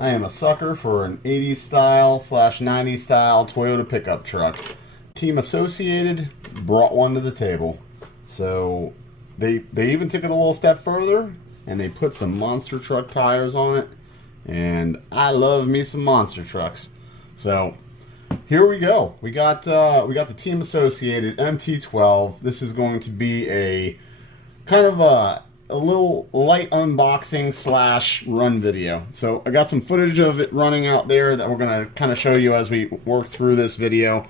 I am a sucker for an 80s style slash 90s style Toyota pickup truck. Team Associated brought one to the table. So they even took it a little step further and they put some monster truck tires on it. And I love me some monster trucks. So here we go. We got the Team Associated MT12. This is going to be a kind of a little light unboxing slash run video. So I got some footage of it running out there that we're going to kind of show you as we work through this video.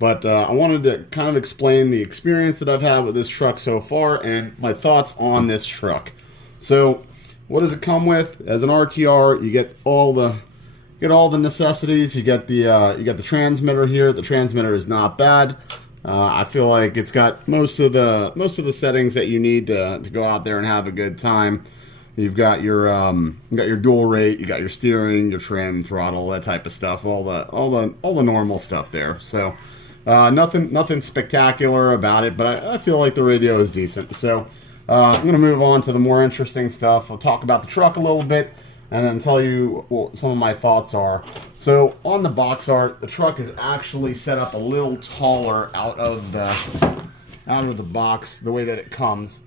But I wanted to kind of explain the experience that I've had with this truck so far and my thoughts on this truck. So what does it come with? As an RTR, you get all the necessities. You get the transmitter here. The transmitter is not bad. I feel like it's got most of the settings that you need to go out there and have a good time. You've got your dual rate, you got your steering, your trim, throttle, that type of stuff, all the normal stuff there. So nothing spectacular about it, but I feel like the radio is decent. So I'm gonna move on to the more interesting stuff. I'll talk about the truck a little bit and then tell you what some of my thoughts are. So on the box art, the truck is actually set up a little taller out of the box, the way that it comes.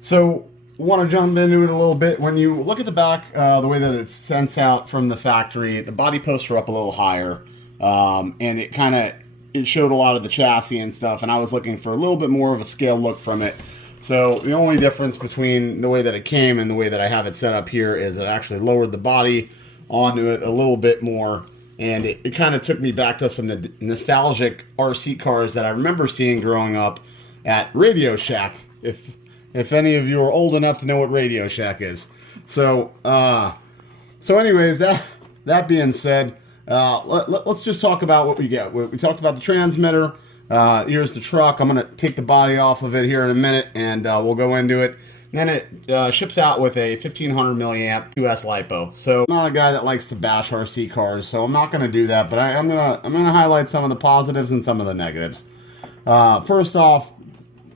So want to jump into it a little bit. When you look at the back, the way that it's sent out from the factory, the body posts are up a little higher, and it showed a lot of the chassis and stuff, and I was looking for a little bit more of a scale look from it. So the only difference between the way that it came and the way that I have it set up here is it actually lowered the body onto it a little bit more, and it kind of took me back to some nostalgic RC cars that I remember seeing growing up at Radio Shack, if any of you are old enough to know what Radio Shack is. So anyways, that being said, let's just talk about what we get. We talked about the transmitter. Here's the truck. I'm going to take the body off of it here in a minute, and we'll go into it. And then it ships out with a 1500 milliamp 2S LiPo. So I'm not a guy that likes to bash RC cars, so I'm not going to do that. But I'm gonna highlight some of the positives and some of the negatives. First off,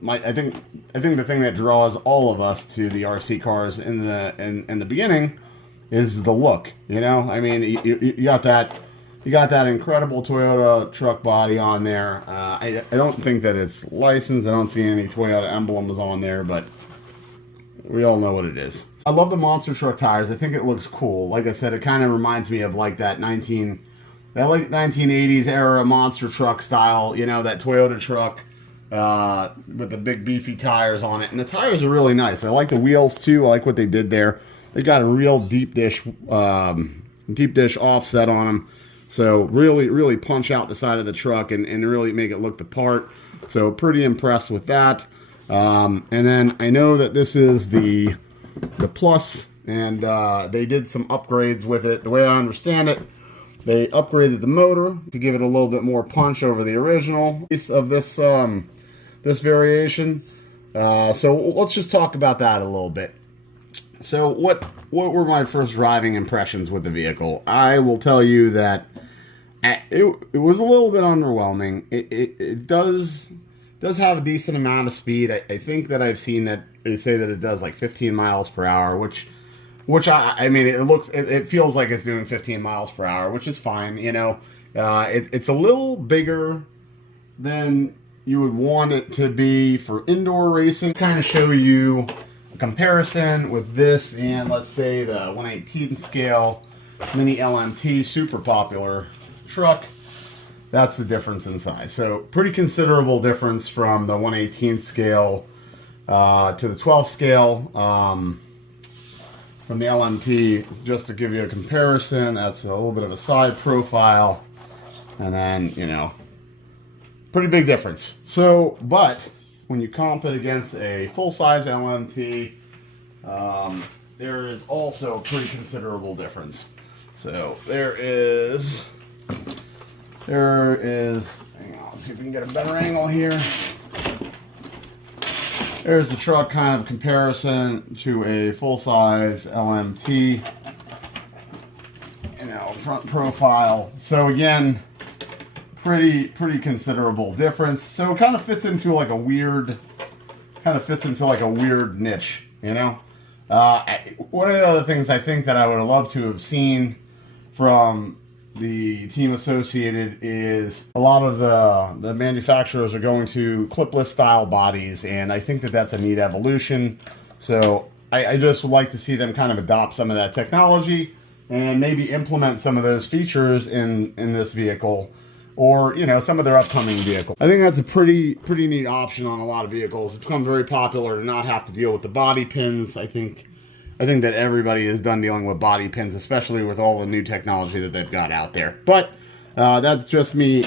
I think the thing that draws all of us to the RC cars in the beginning is the look. You know, I mean, you got that. You got that incredible Toyota truck body on there. I don't think that it's licensed. I don't see any Toyota emblems on there, but we all know what it is. I love the monster truck tires. I think it looks cool. Like I said, it kind of reminds me of like that late 1980s era monster truck style. You know, that Toyota truck with the big beefy tires on it. And the tires are really nice. I like the wheels too. I like what they did there. They got a real deep dish offset on them. So really punch out the side of the truck and really make it look the part. So pretty impressed with that. And then I know that this is the Plus, and they did some upgrades with it. The way I understand it, they upgraded the motor to give it a little bit more punch over the original piece of this this variation. So let's just talk about that a little bit. So what were my first driving impressions with the vehicle? I will tell you that it was a little bit underwhelming. It does have a decent amount of speed. I think that I've seen that they say that it does like 15 miles per hour, which I mean, it feels like it's doing 15 miles per hour, which is fine. You know, it's a little bigger than you would want it to be for indoor racing. Kind of show you comparison with this and let's say the 1/18 scale mini LMT super popular truck. That's the difference in size. So pretty considerable difference from the 1/18 scale to the 12 scale from the LMT. Just to give you a comparison, that's a little bit of a side profile, and then, you know, pretty big difference. So but when you comp it against a full-size LMT, there is also a pretty considerable difference. So there is, hang on, let's see if we can get a better angle here. There's the truck kind of comparison to a full-size LMT, you know, front profile. So again, pretty considerable difference. So it kind of fits into like a weird niche, you know. One of the other things I think that I would have loved to have seen from the team associated is a lot of the manufacturers are going to clipless style bodies, and I think that that's a neat evolution. So I just would like to see them kind of adopt some of that technology and maybe implement some of those features in this vehicle, or some of their upcoming vehicles. I think that's a pretty neat option on a lot of vehicles. It's become very popular to not have to deal with the body pins. I think that everybody is done dealing with body pins, especially with all the new technology that they've got out there. But that's just me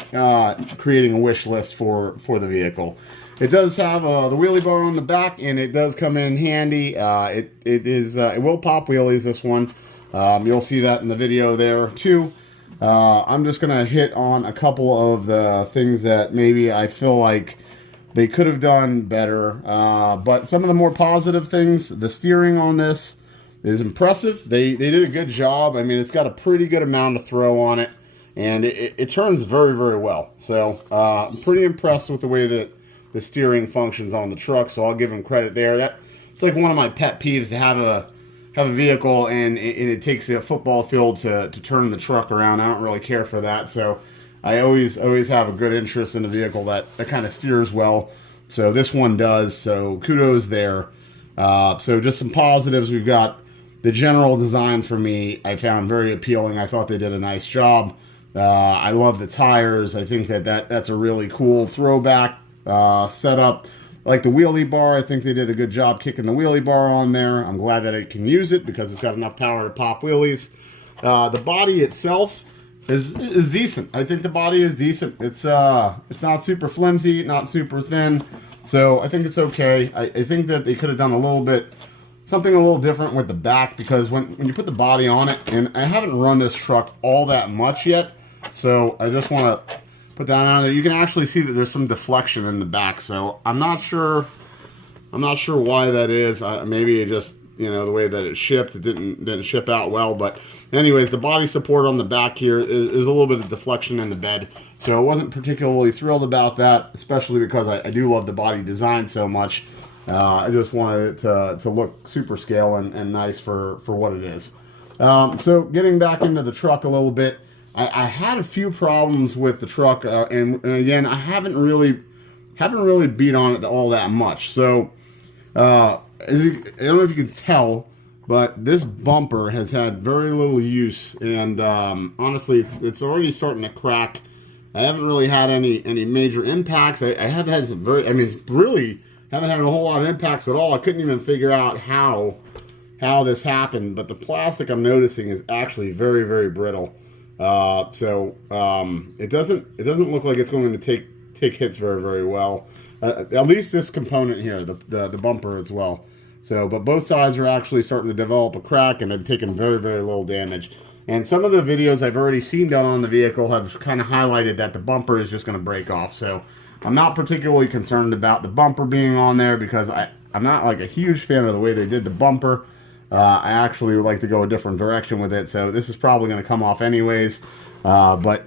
creating a wish list for the vehicle. It does have the wheelie bar on the back, and it does come in handy. It will pop wheelies, this one. You'll see that in the video there too. I'm just gonna hit on a couple of the things that maybe I feel like they could have done better. But some of the more positive things, the steering on this is impressive. They did a good job. I mean, it's got a pretty good amount of throw on it, and it turns very, very well. So I'm pretty impressed with the way that the steering functions on the truck, so I'll give them credit there. It's like one of my pet peeves, to have a vehicle and it takes a football field to turn the truck around. I don't really care for that, so I always have a good interest in a vehicle that kind of steers well. So this one does, so kudos there. So just some positives. We've got the general design, for me, I found very appealing. I thought they did a nice job. I love the tires. I think that's a really cool throwback setup. Like the wheelie bar, I think they did a good job kicking the wheelie bar on there. I'm glad that it can use it because it's got enough power to pop wheelies. The body itself is decent. I think the body is decent. It's not super flimsy, not super thin, so I think it's okay. I think that they could have done something a little different with the back, because when you put the body on it, and I haven't run this truck all that much yet, so I just want to put that on there. You can actually see that there's some deflection in the back, so I'm not sure why that is. Maybe it just, the way that it shipped, it didn't ship out well. But anyways, the body support on the back here is a little bit of deflection in the bed, so I wasn't particularly thrilled about that, especially because I do love the body design so much. I just wanted it to look super scale and nice for what it is. So getting back into the truck a little bit, I had a few problems with the truck, and again, I haven't really beat on it all that much. So I don't know if you can tell, but this bumper has had very little use, and honestly, it's already starting to crack. I haven't really had any major impacts. I have had some really haven't had a whole lot of impacts at all. I couldn't even figure out how this happened, but the plastic, I'm noticing, is actually very, very brittle. So it doesn't look like it's going to take hits very, very well. At least this component here, the bumper as well. So, but both sides are actually starting to develop a crack, and they've taken very, very little damage. And some of the videos I've already seen done on the vehicle have kind of highlighted that the bumper is just going to break off. So I'm not particularly concerned about the bumper being on there, because I'm not like a huge fan of the way they did the bumper. I actually would like to go a different direction with it, so this is probably going to come off anyways. But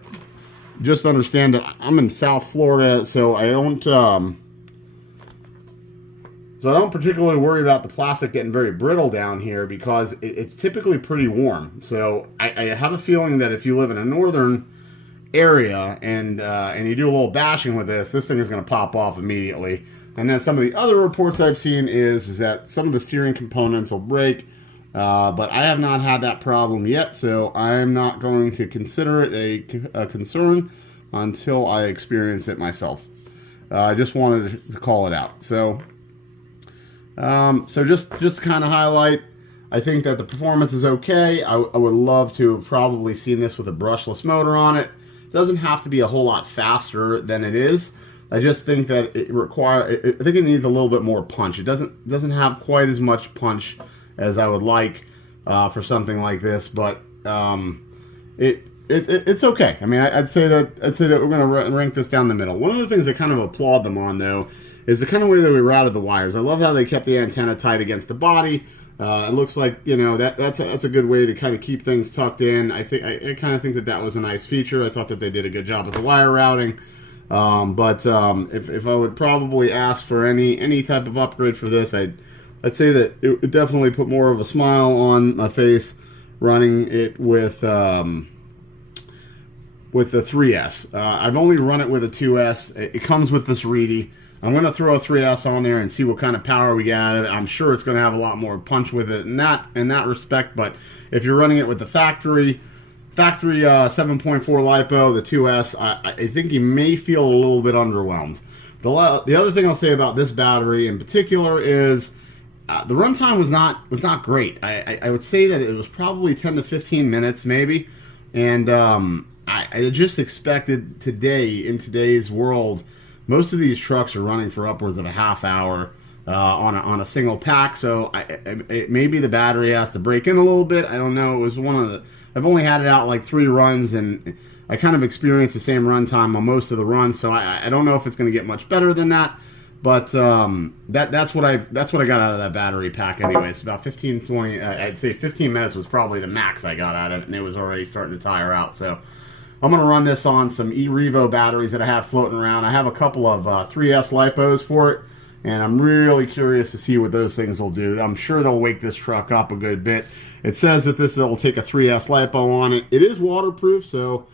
just understand that I'm in South Florida, so I don't particularly worry about the plastic getting very brittle down here, because it's typically pretty warm. So I have a feeling that if you live in a northern area and you do a little bashing with this thing is going to pop off immediately. And then some of the other reports I've seen is that some of the steering components will break, but I have not had that problem yet, so I'm not going to consider it a concern until I experience it myself. I just wanted to call it out. So just to kind of highlight, I think that the performance is okay. I would love to have probably seen this with a brushless motor on it. It doesn't have to be a whole lot faster than it is. I just think that I think it needs a little bit more punch. It doesn't have quite as much punch as I would like for something like this, but it's okay. I mean, I'd say that we're going to rank this down the middle. One of the things I kind of applaud them on, though, is the kind of way that we routed the wires. I love how they kept the antenna tight against the body. It looks like, that's a good way to kind of keep things tucked in. I kind of think that was a nice feature. I thought that they did a good job with the wire routing. But if I would probably ask for any type of upgrade for this, I'd I'd say that it definitely put more of a smile on my face running it with the 3S. I've only run it with a 2S. It comes with this Reedy. I'm going to throw a 3S on there and see what kind of power we get out of it. I'm sure it's going to have a lot more punch with it in that respect, but if you're running it with the factory 7.4 LiPo, the 2S, I think you may feel a little bit underwhelmed. The other thing I'll say about this battery in particular is the runtime was not great. I would say that it was probably 10 to 15 minutes maybe, and I just expected in today's world, most of these trucks are running for upwards of a half hour on a single pack, so maybe the battery has to break in a little bit. I don't know. It was I've only had it out like 3 runs, and I kind of experienced the same runtime on most of the runs, so I don't know if it's going to get much better than that. But that's what I got out of that battery pack anyway. It's about 15-20. I'd say 15 minutes was probably the max I got out of it, and it was already starting to tire out. So I'm going to run this on some eRevo batteries that I have floating around. I have a couple of 3S LiPos for it, and I'm really curious to see what those things will do. I'm sure they'll wake this truck up a good bit. It says that this will take a 3S LiPo on it. It is waterproof, so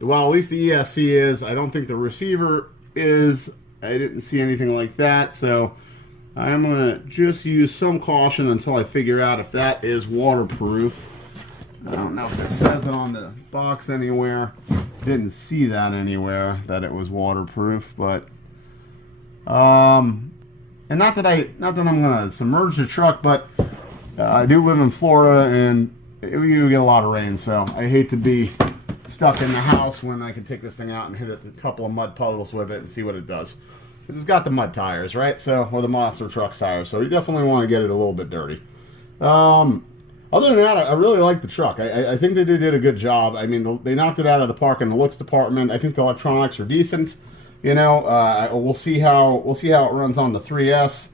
while at least the ESC is, I don't think the receiver is. I didn't see anything like that, so I'm going to just use some caution until I figure out if that is waterproof. I don't know if it says it on the box anywhere. Didn't see that anywhere, that it was waterproof, but and not that I'm going to submerge the truck, but I do live in Florida, and we do get a lot of rain, so I hate to be stuck in the house when I can take this thing out and hit a couple of mud puddles with it and see what it does. It's got the mud tires, right? So, or the monster truck tires, so you definitely want to get it a little bit dirty. Other than that, I really like the truck. I think they did a good job. I mean, they knocked it out of the park in the looks department. I think the electronics are decent. You know, we'll see how it runs on the 3S.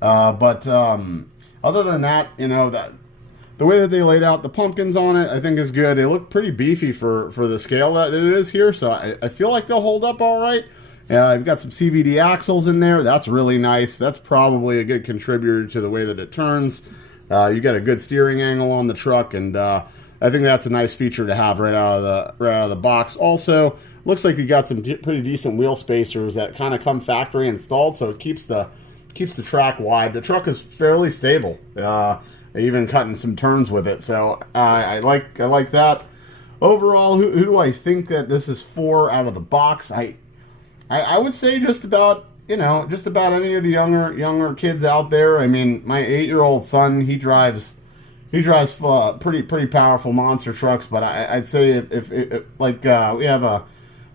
But other than that, you know, the way that they laid out the pumpkins on it, I think is good. They look pretty beefy for the scale that it is here, so I feel like they'll hold up all right. I've got some CVD axles in there. That's really nice. That's probably a good contributor to the way that it turns. You got a good steering angle on the truck, and I think that's a nice feature to have right out of the box. Also, looks like you got some pretty decent wheel spacers that kind of come factory installed, so it keeps the track wide. The truck is fairly stable. Even cutting some turns with it, so I like that. Overall, who do I think that this is for out of the box? I would say just about any of the younger kids out there. I mean, my 8-year-old son, he drives pretty powerful monster trucks, but I'd say if we have a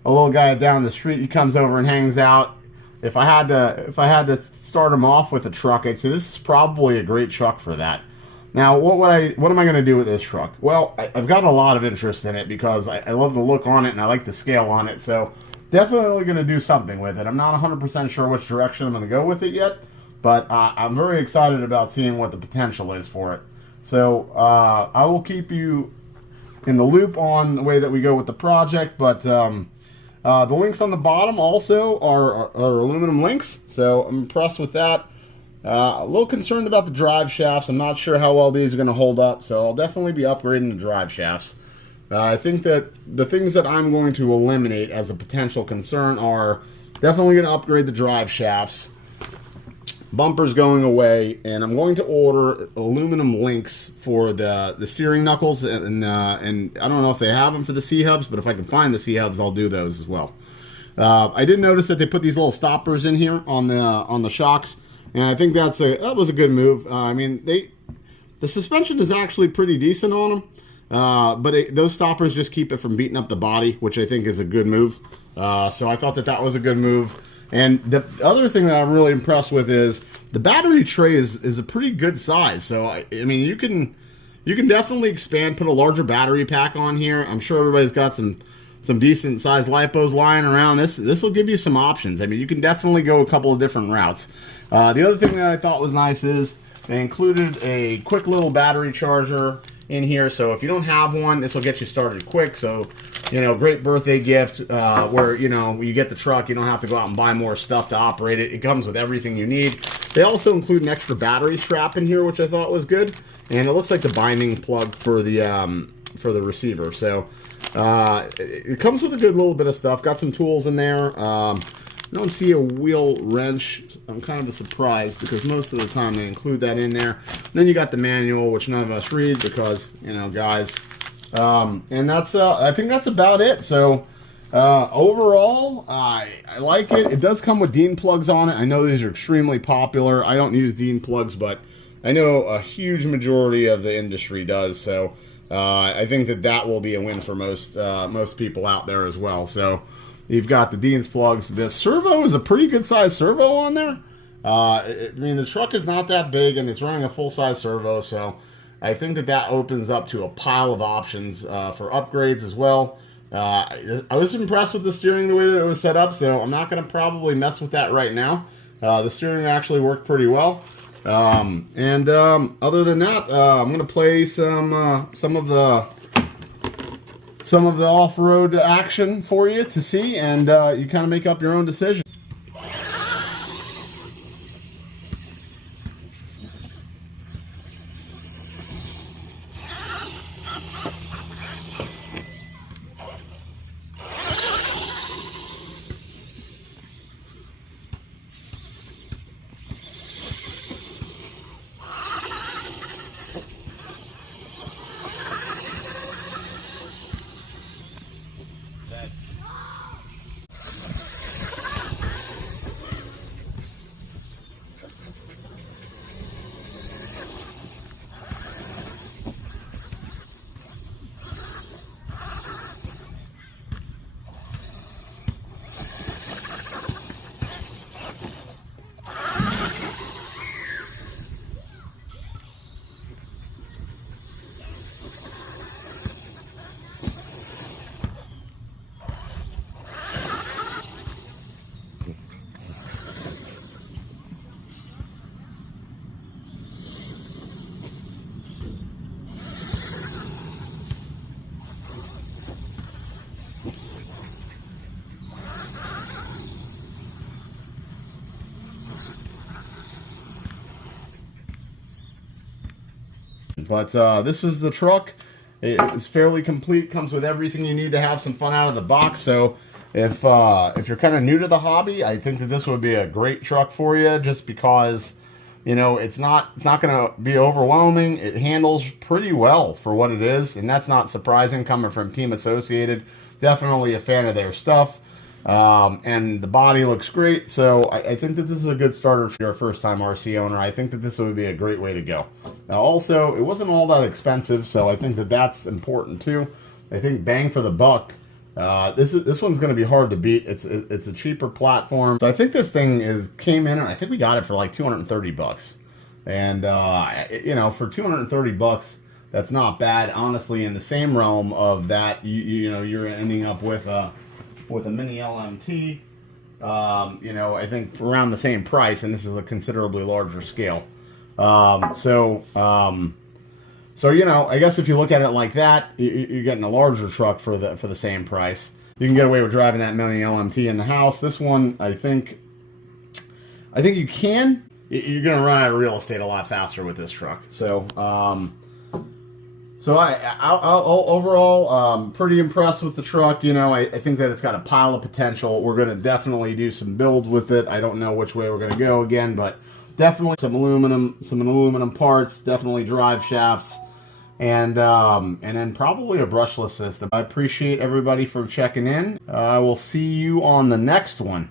little guy down the street, he comes over and hangs out. If I had to start him off with a truck, I'd say this is probably a great truck for that. Now, what am I going to do with this truck? Well, I've got a lot of interest in it because I love the look on it and I like the scale on it. So definitely going to do something with it. I'm not 100% sure which direction I'm going to go with it yet, but I'm very excited about seeing what the potential is for it. So I will keep you in the loop on the way that we go with the project, but the links on the bottom also are aluminum links, so I'm impressed with that. A little concerned about the drive shafts. I'm not sure how well these are going to hold up, so I'll definitely be upgrading the drive shafts. I think that the things that I'm going to eliminate as a potential concern are definitely going to upgrade the drive shafts. Bumpers going away, and I'm going to order aluminum links for the steering knuckles, and I don't know if they have them for the C-hubs, but if I can find the C-hubs, I'll do those as well. I did notice that they put these little stoppers in here on the shocks, and I think that was a good move. I mean, the suspension is actually pretty decent on them, but those stoppers just keep it from beating up the body, which I think is a good move. So I thought that was a good move. And the other thing that I'm really impressed with is the battery tray is a pretty good size. So I mean, you can definitely expand, put a larger battery pack on here. I'm sure everybody's got some decent sized lipos lying around. This will give you some options. I mean, you can definitely go a couple of different routes. The other thing that I thought was nice is they included a quick little battery charger in here, so if you don't have one, this will get you started quick. So, you know, great birthday gift where, you know, when you get the truck, you don't have to go out and buy more stuff to operate it. It comes with everything you need. They also include an extra battery strap in here, which I thought was good. And it looks like the binding plug for the receiver. So it comes with a good little bit of stuff. Got some tools in there. I don't see a wheel wrench. I'm kind of surprised because most of the time they include that in there. And then you got the manual, which none of us read because, you know, guys. And that's I think that's about it. So overall, I like it. It does come with Dean plugs on it. I know these are extremely popular. I don't use Dean plugs, but I know a huge majority of the industry does. So I think that will be a win for most people out there as well. So you've got the Dean's plugs. The servo is a pretty good size servo on there. I mean, the truck is not that big, and it's running a full-size servo, so I think that opens up to a pile of options for upgrades as well. I was impressed with the steering the way that it was set up, so I'm not going to probably mess with that right now. The steering actually worked pretty well. Other than that, I'm going to play some of the off-road action for you to see, and you kind of make up your own decision. But this is the truck. It is fairly complete. Comes with everything you need to have some fun out of the box. So if you're kind of new to the hobby, I think that this would be a great truck for you. Just because, you know, it's not going to be overwhelming. It handles pretty well for what it is, and that's not surprising coming from Team Associated. Definitely a fan of their stuff. And the body looks great, so I think that this is a good starter for your first-time RC owner. I think that this would be a great way to go. Now, also, it wasn't all that expensive, so I think that that's important too. I think bang for the buck. This one's going to be hard to beat. It's a cheaper platform, so I think this thing came in, and I think we got it for like 230 bucks. And you know, for 230 bucks, that's not bad. Honestly, in the same realm of that, you know, you're ending up with a mini LMT, you know, I think around the same price, and this is a considerably larger scale. So you know, I guess if you look at it like that, you're getting a larger truck for the same price. You can get away with driving that mini LMT in the house. This one, I think you can. You're going to run out of real estate a lot faster with this truck. So, I'll overall, pretty impressed with the truck. You know, I think that it's got a pile of potential. We're going to definitely do some builds with it. I don't know which way we're going to go again, but definitely some aluminum parts, definitely drive shafts, and then probably a brushless system. I appreciate everybody for checking in. I will see you on the next one.